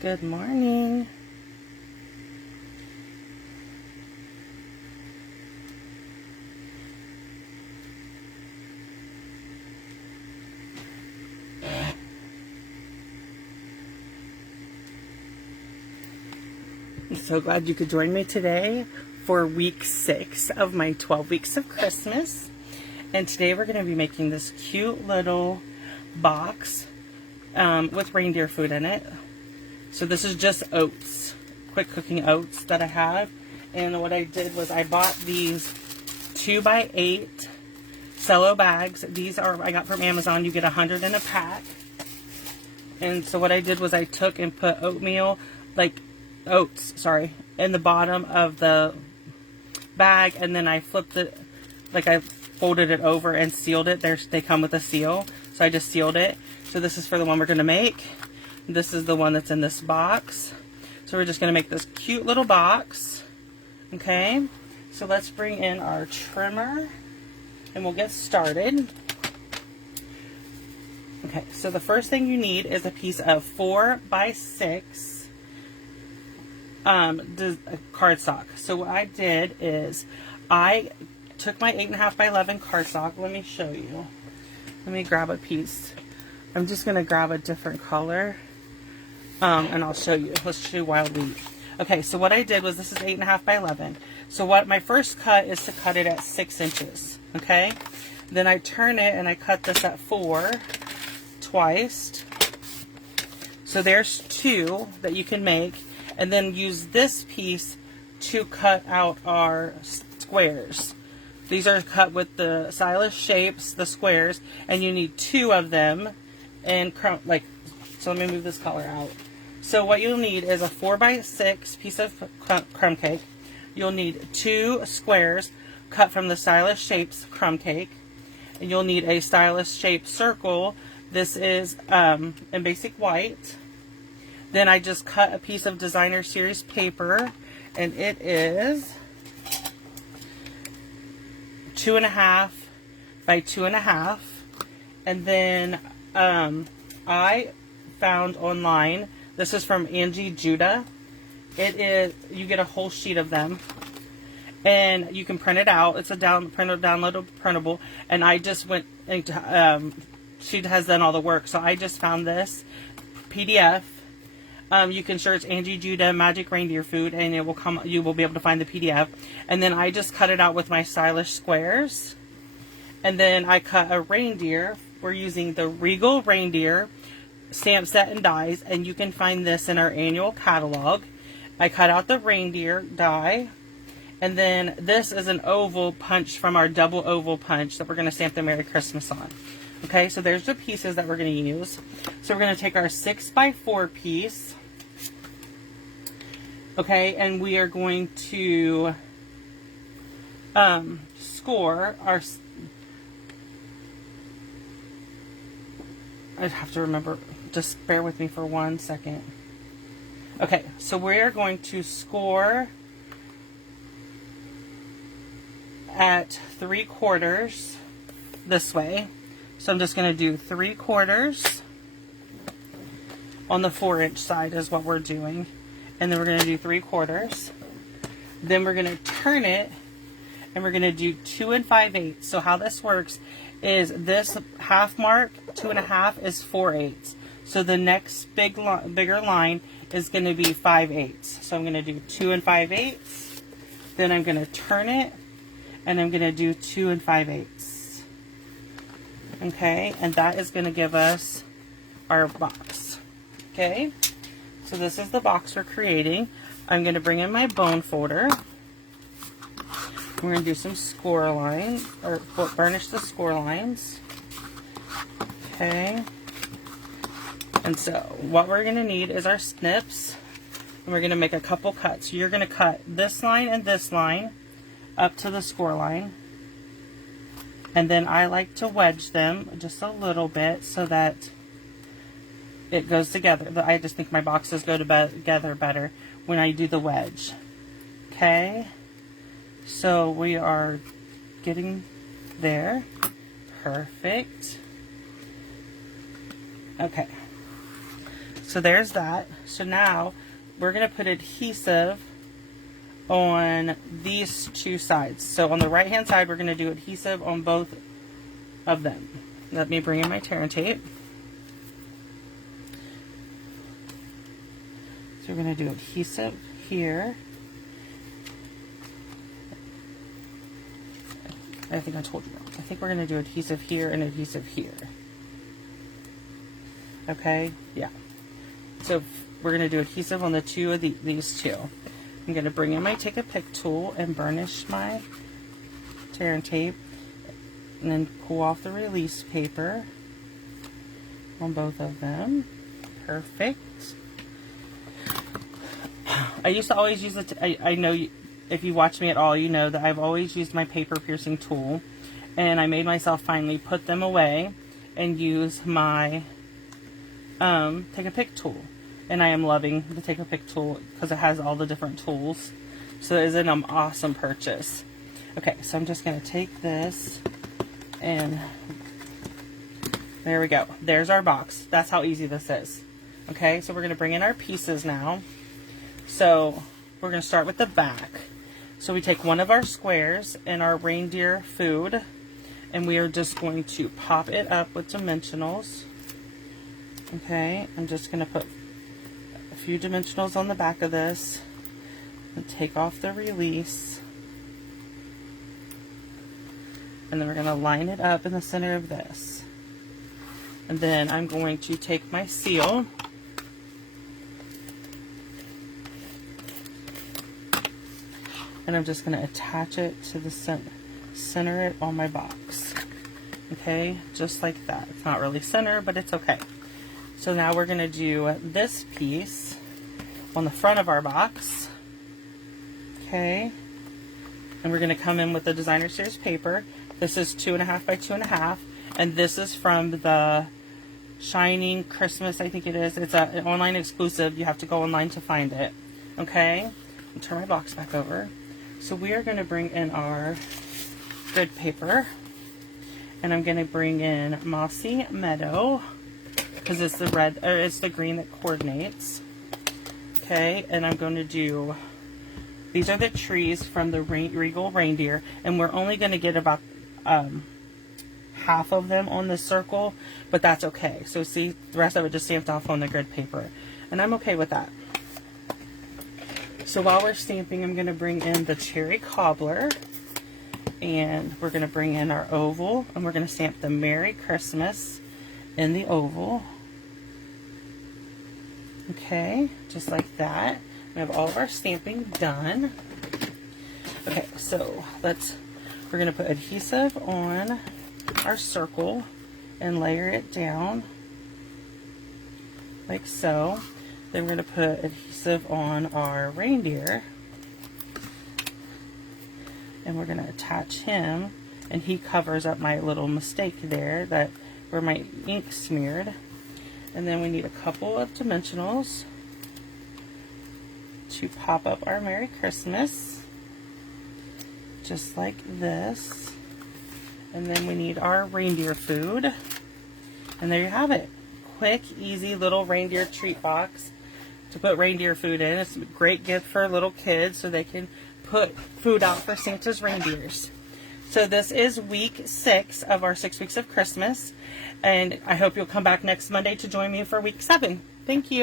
Good morning. I'm so glad you could join me today for week 6 of my 12 weeks of Christmas. And today we're going to be making this cute little box with reindeer food in it. So this is just oats, quick cooking oats that I have. And what I did was I bought these 2x8 cello bags. These are, I got from Amazon. You get 100 in a pack. And so what I did was I took and put oatmeal, in the bottom of the bag, and then I flipped it, I folded it over and sealed it. They come with a seal, so I just sealed it. So this is for the one we're going to make. This is the one that's in this box. So we're just going to make this cute little box. Okay, so let's bring in our trimmer and we'll get started. Okay, so the first thing you need is a piece of 4x6 cardstock. So what I did is I took my 8.5x11 cardstock. Let me show you. Let me grab a piece. I'm just going to grab a different color and I'll show you. Let's show wild wheat. Okay, so what I did was this is 8.5x11. So what my first cut is to cut it at 6 inches. Okay, then I turn it and I cut this at 4 twice. So there's 2 that you can make, and then use this piece to cut out our squares. These are cut with the stylish shapes, the squares, and you need 2 of them. And so let me move this color out. So what you'll need is a 4x6 piece of crumb cake. You'll need 2 squares cut from the stylish shapes crumb cake, and you'll need a stylish shaped circle. This is in basic white. Then I just cut a piece of designer series paper, and it is 2.5 by 2.5. And then I found online, this is from Angie Judah. It is, you get a whole sheet of them, and you can print it out. It's a downloadable printable, and I just went into, she has done all the work, so I just found this PDF. You can search Angie Judah Magic Reindeer Food, and it will come. You will be able to find the PDF. And then I just cut it out with my stylish squares, and then I cut a reindeer. We're using the Regal Reindeer stamp set and dies, and you can find this in our annual catalog. I cut out the reindeer die, and then this is an oval punch from our double oval punch that we're going to stamp the Merry Christmas on. Okay, so there's the pieces that we're going to use. So we're going to take our 6x4 piece. Okay, and we are going to score our... I have to remember, just bear with me for 1 second. Okay, so we're going to score at 3/4 this way. So I'm just going to do 3/4 on the 4-inch side is what we're doing. And then we're going to do 3/4. Then we're going to turn it and we're going to do 2 5/8. So how this works is this half mark, 2.5 is 4/8. So the next bigger line is going to be 5/8. So I'm going to do 2 5/8. Then I'm going to turn it and I'm going to do 2 5/8. Okay, and that is going to give us our box. Okay, so this is the box we're creating. I'm going to bring in my bone folder. We're going to do some score lines, or burnish the score lines. Okay, and so what we're going to need is our snips, and we're going to make a couple cuts. You're going to cut this line and this line up to the score line. And then I like to wedge them just a little bit so that it goes together. I just think my boxes go together better when I do the wedge. Okay, so we are getting there. Perfect. Okay, So there's that. So now we're going to put adhesive on these two sides. So on the right hand side, we're going to do adhesive on both of them. Let me bring in my tear and tape. So we're going to do adhesive here. I think I told you wrong. I think we're going to do adhesive here and adhesive here. Okay, yeah. So we're going to do adhesive on the two of these two. I'm going to bring in my take a pick tool and burnish my tear and tape, and then pull off the release paper on both of them. Perfect. I used to always use it. I know if you watch me at all, you know that I've always used my paper piercing tool, and I made myself finally put them away and use my take a pick tool. And I am loving the take a pick tool because it has all the different tools. So it is an awesome purchase. Okay, so I'm just going to take this and there we go. There's our box. That's how easy this is. Okay, so we're going to bring in our pieces now. So we're going to start with the back. So we take one of our squares in our Reindeer Food, and we are just going to pop it up with dimensionals. Okay, I'm just going to put a few dimensionals on the back of this and take off the release. And then we're going to line it up in the center of this. And then I'm going to take my seal and I'm just going to attach it to the center it on my box. Okay, just like that. It's not really center, but it's okay. So now we're going to do this piece on the front of our box. Okay, and we're going to come in with the designer series paper. This is 2.5 by 2.5, and this is from the Shining Christmas, I think it is. It's an online exclusive. You have to go online to find it. Okay, I'll turn my box back over. So we are going to bring in our grid paper, and I'm going to bring in Mossy Meadow because it's the red, or it's the green that coordinates. Okay, and I'm going to do, these are the trees from the Regal Reindeer, and we're only going to get about half of them on the circle, but that's okay. So see, the rest of it just stamped off on the grid paper, and I'm okay with that. So while we're stamping, I'm going to bring in the cherry cobbler, and we're going to bring in our oval, and we're going to stamp the Merry Christmas in the oval. Okay, just like that. We have all of our stamping done. Okay, so we're going to put adhesive on our circle and layer it down like so. Then we're going to put adhesive on our reindeer, and we're going to attach him, and he covers up my little mistake there that where my ink smeared. And then we need a couple of dimensionals to pop up our Merry Christmas, just like this. And then we need our Reindeer Food, and there you have it. Quick, easy little reindeer treat box to put reindeer food in. It's a great gift for little kids so they can put food out for Santa's reindeers. So this is week 6 of our 6 weeks of Christmas, and I hope you'll come back next Monday to join me for week 7. Thank you.